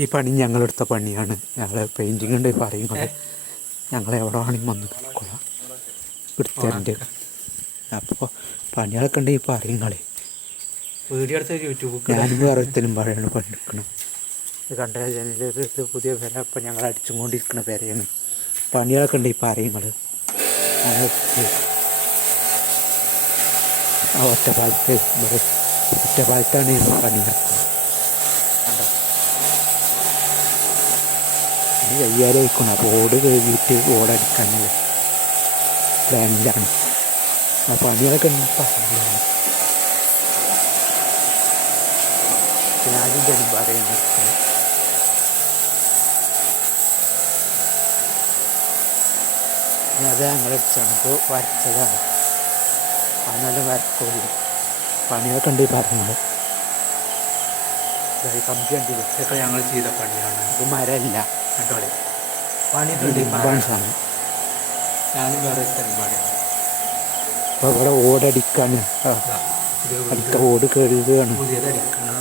ഈ പണി ഞങ്ങളെടുത്ത പണിയാണ്. ഞങ്ങൾ പെയിൻറ്റിങ് ഉണ്ട് പറയുന്നത്. ഞങ്ങൾ എവിടെ വേണമെങ്കിൽ വന്ന് കൊള്ളാം എടുത്തതിൻ്റെ. അപ്പോൾ പണികളൊക്കെ ഉണ്ട് ഈ പറയുങ്ങളെ. വീഡിയോ എടുത്ത യൂട്യൂബ് ഞാനും വേറൊരുത്തലും പഴയാണ് പണിയെടുക്കണം. ഇത് കണ്ട ജനലൊരു പുതിയ പേര. അപ്പം ഞങ്ങൾ അടിച്ചും കൊണ്ടിരിക്കുന്ന പേരയാണ്. പണികളൊക്കെ ഉണ്ട് ഈ പറയുങ്ങൾ. ആ ഒറ്റപ്പാലത്ത് ഇവിടെ ഒറ്റപ്പാലത്താണ് ഈ പണി നടക്കുന്നത്. കണ്ടോ ഇത് കയ്യാലെ വയ്ക്കണം. അപ്പോൾ ഓട് കഴുകിയിട്ട് ഓടടിക്കാനുള്ള പ്ലാനിലാണ്. ആ പണികളൊക്കെ പറയുകയാണ്. ഞാനും തരും പറയുന്നത്. അത് ഞങ്ങളടിച്ചാണ്. ഇപ്പോൾ വരച്ചതാണ്. അത് നല്ല വരക്കുള്ളൂ. പണികളൊക്കെ ഉണ്ട് ഈ പറയുന്നത്. കമ്പി കണ്ടില്ല. ഇതൊക്കെ ഞങ്ങൾ ചെയ്ത പണിയാണ്. ഇത് മരമല്ല കേട്ടോ. പണി സാധനം. ഞാനും വേറെ സ്ഥലം പണിയാണ്. അപ്പോൾ ഇവിടെ ഓടടിക്കാണ്. അടുത്ത ഓട് കഴുകുകയാണ്. പുതിയതടിക്കണം.